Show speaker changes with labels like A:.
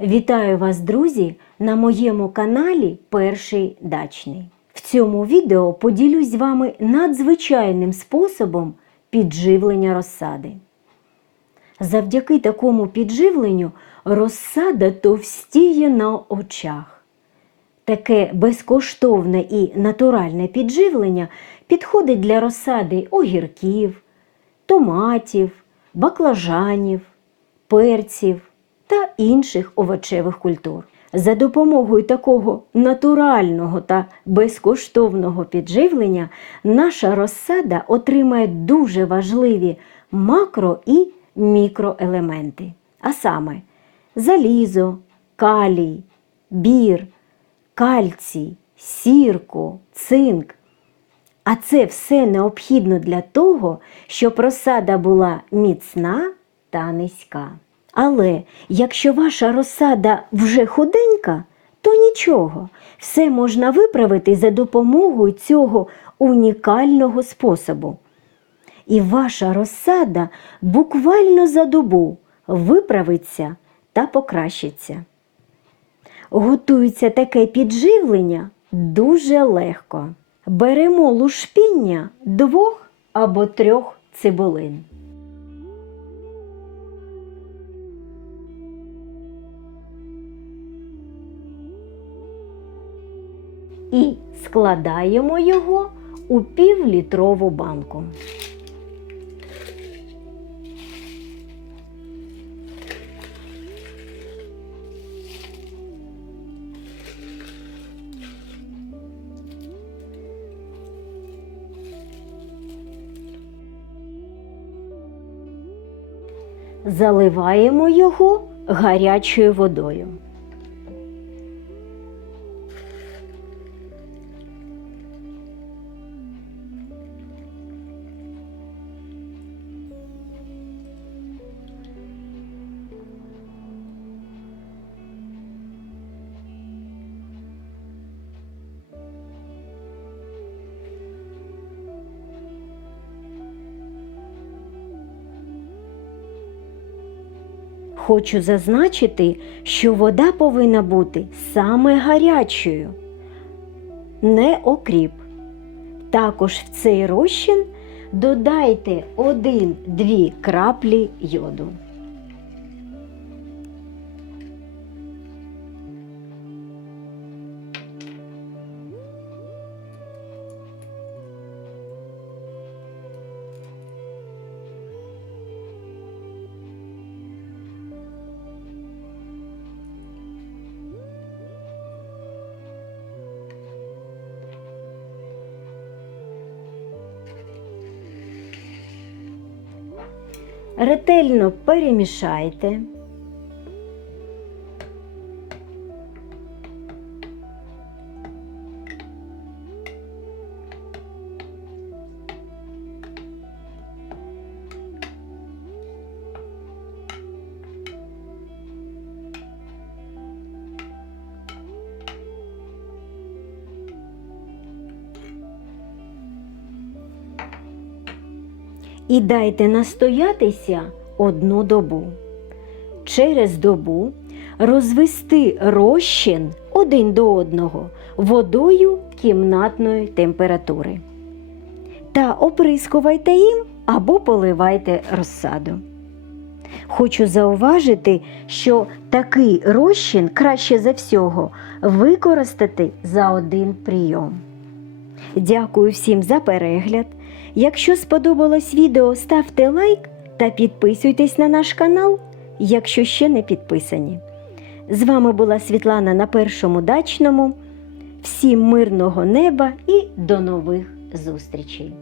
A: Вітаю вас, друзі, на моєму каналі Перший дачний. В цьому відео поділюсь з вами надзвичайним способом підживлення розсади. Завдяки такому підживленню розсада товстіє на очах. Таке безкоштовне і натуральне підживлення підходить для розсади огірків, томатів, баклажанів, перців та інших овочевих культур. За допомогою такого натурального та безкоштовного підживлення наша розсада отримає дуже важливі макро і мікроелементи, а саме залізо, калій, бір, кальцій, сірку, цинк. А це все необхідно для того, щоб розсада була міцна та низька. Але якщо ваша розсада вже худенька, то нічого, все можна виправити за допомогою цього унікального способу. І ваша розсада буквально за добу виправиться та покращиться. Готується таке підживлення дуже легко. Беремо лушпіння двох або трьох цибулин. І складаємо його у півлітрову банку. Заливаємо його гарячою водою. Хочу зазначити, що вода повинна бути саме гарячою, не окріп. Також в цей розчин додайте 1-2 краплі йоду. Ретельно перемішайте. І дайте настоятися одну добу. Через добу розвести розчин один до одного водою кімнатної температури. Та оприскувайте їм або поливайте розсаду. Хочу зауважити, що такий розчин краще за всього використати за один прийом. Дякую всім за перегляд. Якщо сподобалось відео, ставте лайк та підписуйтесь на наш канал, якщо ще не підписані. З вами була Світлана на першому дачному. Всім мирного неба і до нових зустрічей!